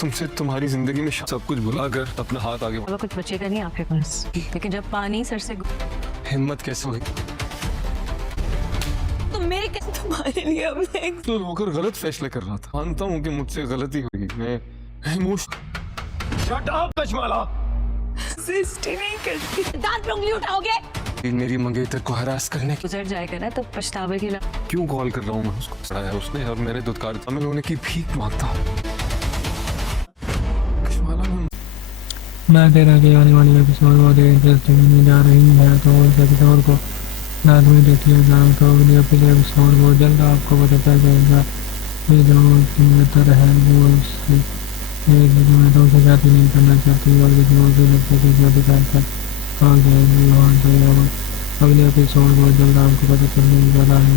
तुमसे तुम्हारी जिंदगी में सब कुछ भुला कर अपना हाथ आगे अब कुछ बचेगा नहीं आपके पास, लेकिन जब पानी सर से हिम्मत कैसे हुई तो मेरे कैसे तुम्हारे लिए अब मैं तो होकर गलत फैसले कर रहा था। मानता हूँ कि मुझसे गलती हुई। मैं शट अप कशमाला। नहीं करती। दांत पे उंगली उठाओगे? मेरी मंगेतर को हरास करने की गुजर जाएगा ना तो पछतावे की क्यों कॉल कर रहा हूँ मैं उसको सराया उसने और मैंने दुत्कार मैं होने की भीख मांगता कशमाला। मैं तेरा की आने वाली एपिसोड बहुत इंटरेस्टिंग होने जा रही है, तो इस एपिसोड को लाजमी देख लिया जाए। तो अगले एपिसोड बहुत जल्द आपको पता चल जाएगा। ये जो बेहतर है वो उससे मैं तो उसे शादी नहीं करना चाहती और किसी और भी लगता है शादी करता आ जाएगी वहाँ से। अगले एपिसोड बहुत जल्द आपको पता चलने वाला है।